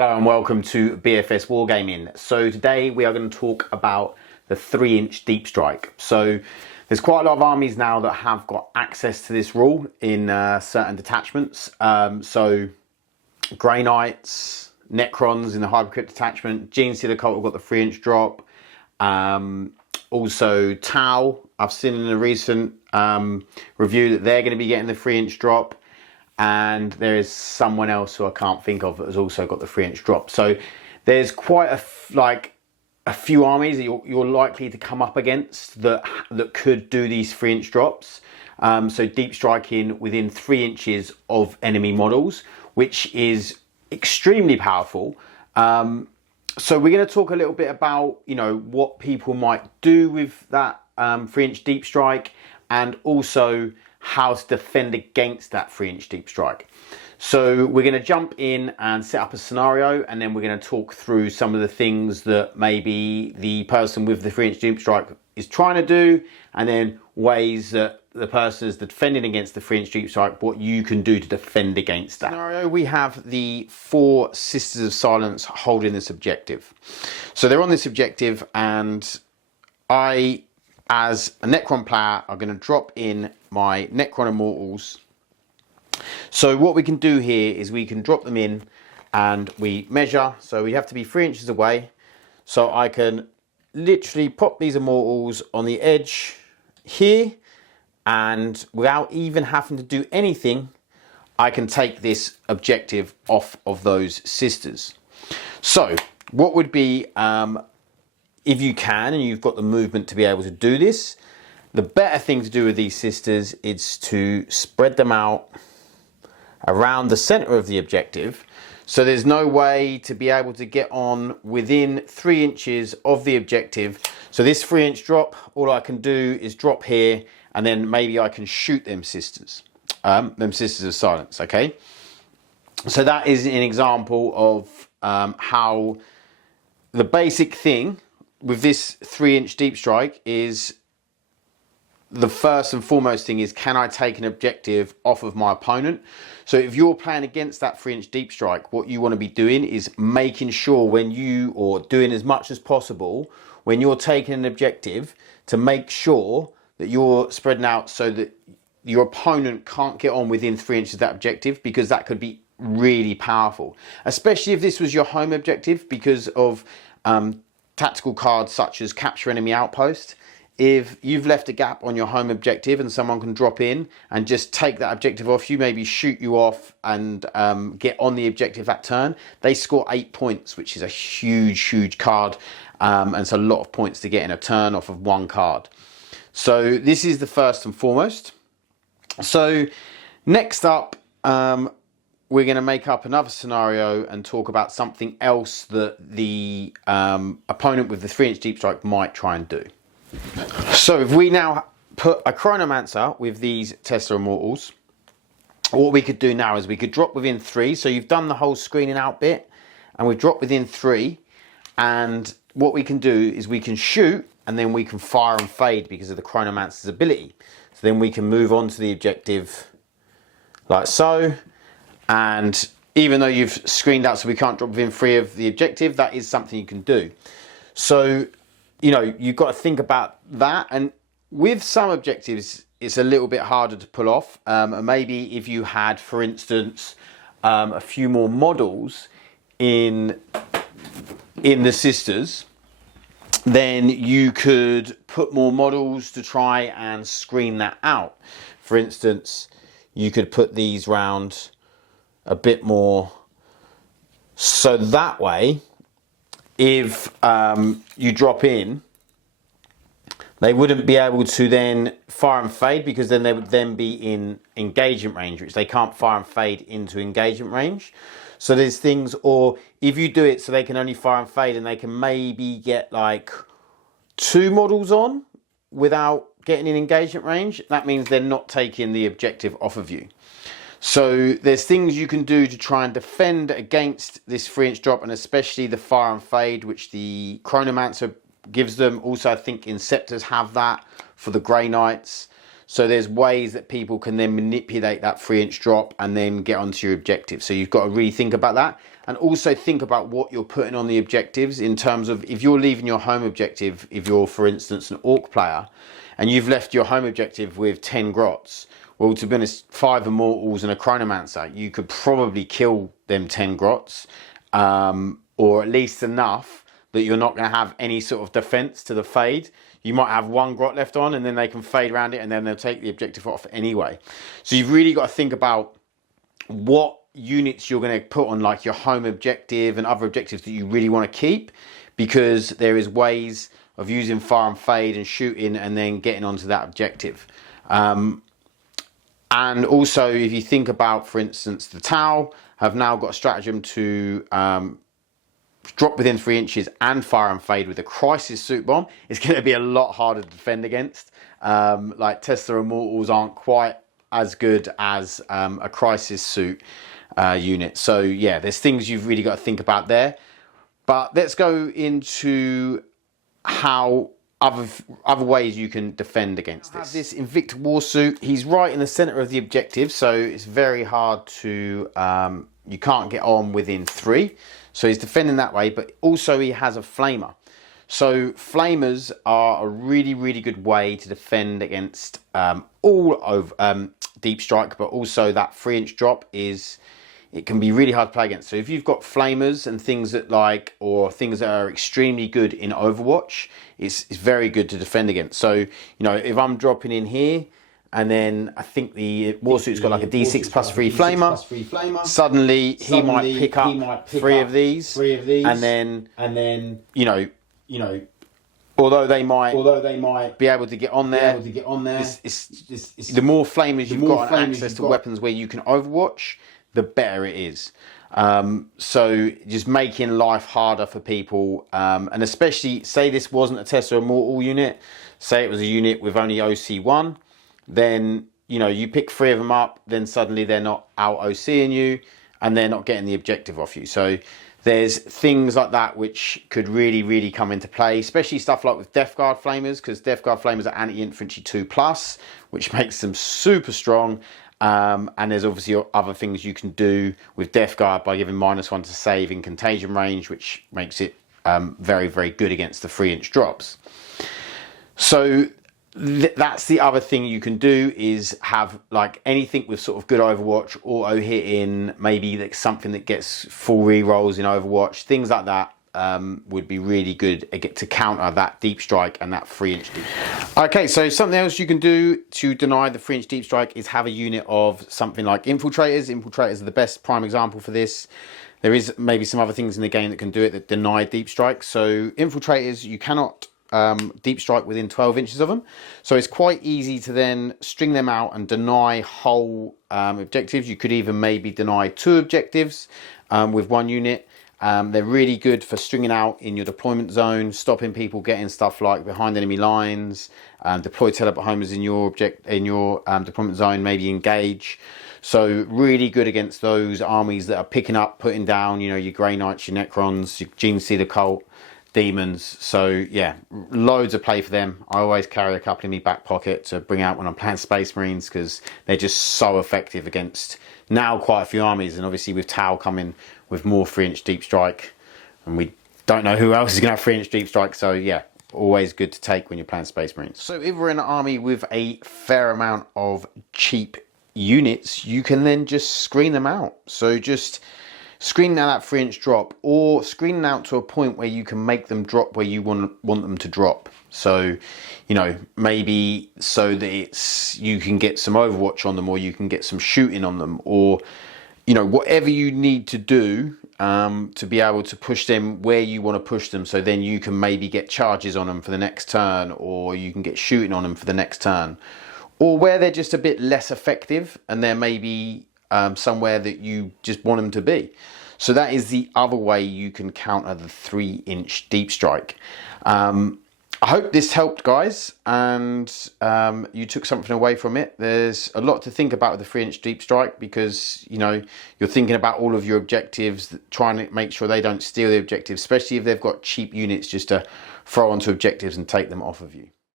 Hello and welcome to BFS Wargaming. So today we are going to talk about the 3-inch deep strike. So there's quite a lot of armies now that have got access to this rule in certain detachments. So Grey Knights, Necrons in the Hypercrypt detachment, Genestealer Cult have got the 3-inch drop. Also Tau, I've seen in a recent review that they're going to be getting the 3-inch drop. And there is someone else who I can't think of that has also got the 3-inch drop. So there's quite a few armies that you're likely to come up against that could do these 3-inch drops. So deep striking within 3 inches of enemy models, which is extremely powerful. So we're going to talk a little bit about, what people might do with that 3-inch deep strike, and also how to defend against that 3-inch deep strike. So we're going to jump in and set up a scenario, and then we're going to talk through some of the things that maybe the person with the 3-inch deep strike is trying to do, and then ways that the person is defending against the 3-inch deep strike, what you can do to defend against that. Scenario, we have the 4 Sisters of Silence holding this objective. So they're on this objective, and I, as a Necron player, are going to drop in my Necron Immortals. So what we can do here is we can drop them in and we measure. So we have to be 3 inches away. So I can literally pop these Immortals on the edge here, and without even having to do anything, I can take this objective off of those sisters. So what would be, if you can and you've got the movement to be able to do this, the better thing to do with these sisters is to spread them out around the center of the objective. So there's no way to be able to get on within 3 inches of the objective. So this 3-inch drop, all I can do is drop here, and then maybe I can shoot them sisters of silence, okay? So that is an example of how the basic thing with this 3-inch deep strike is, the first and foremost thing is, can I take an objective off of my opponent? So if you're playing against that 3-inch deep strike, what you want to be doing is making sure or doing as much as possible when you're taking an objective, to make sure that you're spreading out so that your opponent can't get on within 3 inches of that objective, because that could be really powerful, especially if this was your home objective, because of tactical cards such as Capture Enemy Outpost. If you've left a gap on your home objective and someone can drop in and just take that objective off you, maybe shoot you off and get on the objective that turn, they score 8 points, which is a huge card, and it's a lot of points to get in a turn off of one card. So this is the first and foremost. So next up, we're going to make up another scenario and talk about something else that the opponent with the 3-inch deep strike might try and do. So if we now put a Chronomancer with these Tesla Immortals, what we could do now is we could drop within 3. So you've done the whole screening out bit, and we've dropped within 3. And what we can do is we can shoot, and then we can fire and fade because of the Chronomancer's ability. So then we can move on to the objective like so. And even though you've screened out so we can't drop within 3 of the objective, that is something you can do. So, you've got to think about that. And with some objectives, it's a little bit harder to pull off. And maybe if you had, for instance, a few more models in the sisters, then you could put more models to try and screen that out. For instance, you could put these round a bit more, so that way if you drop in, they wouldn't be able to then fire and fade, because then they would then be in engagement range, which they can't fire and fade into engagement range. So there's things, or if you do it so they can only fire and fade, and they can maybe get like 2 models on without getting in engagement range, that means they're not taking the objective off of you. So there's things you can do to try and defend against this 3-inch drop, and especially the fire and fade, which the Chronomancer gives them. Also, I think Inceptors have that for the Grey Knights. So there's ways that people can then manipulate that 3-inch drop and then get onto your objective. So you've got to really think about that, and also think about what you're putting on the objectives in terms of if you're leaving your home objective, if you're, for instance, an orc player, and you've left your home objective with 10 grots, well, to be honest, 5 immortals and a chronomancer, you could probably kill them 10 grots, or at least enough that you're not going to have any sort of defense to the fade. You might have 1 grot left on, and then they can fade around it, and then they'll take the objective off anyway. So you've really got to think about what units you're going to put on, like your home objective and other objectives that you really want to keep, because there is ways of using fire and fade and shooting and then getting onto that objective. And also, if you think about, for instance, the Tau have now got a stratagem to drop within 3 inches and fire and fade with a crisis suit bomb. It's going to be a lot harder to defend against. Like Tesla Immortals aren't quite as good as a crisis suit unit. So yeah, there's things you've really got to think about there. But let's go into how other ways you can defend against this. This Invicta Warsuit, he's right in the center of the objective, so it's very hard to, you can't get on within 3. So he's defending that way, but also he has a flamer. So flamers are a really, really good way to defend against all of deep strike, but also that 3-inch drop it can be really hard to play against. So if you've got flamers and things that or things that are extremely good in Overwatch, it's very good to defend against. So, you know, if I'm dropping in here, and then I think the Warsuit's got like a D6 plus 3 flamer, suddenly he might pick up 3 of these, and then, you know, although they might be able to get on there, the more flamers you've got and access to weapons where you can Overwatch, the better it is. So just making life harder for people, and especially say this wasn't a Tesla Immortal unit, say it was a unit with only OC1, then, you know, you pick 3 of them up, then suddenly they're not out OCing you, and they're not getting the objective off you. So there's things like that which could really, really come into play, especially stuff like with Death Guard Flamers, because Death Guard Flamers are anti-infantry 2+, which makes them super strong. And there's obviously other things you can do with Death Guard by giving -1 to save in contagion range, which makes it very, very good against the 3-inch drops. So that's the other thing you can do, is have like anything with sort of good Overwatch, auto hitting, maybe like something that gets full rerolls in Overwatch, things like that. Would be really good to counter that deep strike and that 3-inch deep strike. Okay, so something else you can do to deny the 3-inch deep strike is have a unit of something like infiltrators. Infiltrators are the best prime example for this. There is maybe some other things in the game that can do it that deny deep strike. So infiltrators, you cannot deep strike within 12 inches of them. So it's quite easy to then string them out and deny whole objectives. You could even maybe deny 2 objectives with 1 unit. They're really good for stringing out in your deployment zone, stopping people getting stuff like behind enemy lines, deploy teleport homers in your deployment zone, maybe engage. So really good against those armies that are picking up, putting down, you know, your Grey Knights, your Necrons, your Gene Seeder Cult, Demons. So yeah, loads of play for them. I always carry a couple in my back pocket to bring out when I'm playing Space Marines, because they're just so effective against now quite a few armies, and obviously with Tau coming with more 3-inch deep strike, and we don't know who else is going to have 3-inch deep strike. So yeah, always good to take when you're playing Space Marines. So if we're in an army with a fair amount of cheap units, you can then just screen them out. So just screening out that 3-inch drop, or screening out to a point where you can make them drop where you want them to drop. So, you know, maybe so that you can get some Overwatch on them, or you can get some shooting on them, or, you know, whatever you need to do to be able to push them where you want to push them. So then you can maybe get charges on them for the next turn, or you can get shooting on them for the next turn, or where they're just a bit less effective and they're maybe somewhere that you just want them to be. So that is the other way you can counter the 3-inch deep strike. I hope this helped, guys, and you took something away from it. There's a lot to think about with the 3-inch deep strike, because, you know, you're thinking about all of your objectives, trying to make sure they don't steal the objectives, especially if they've got cheap units just to throw onto objectives and take them off of you.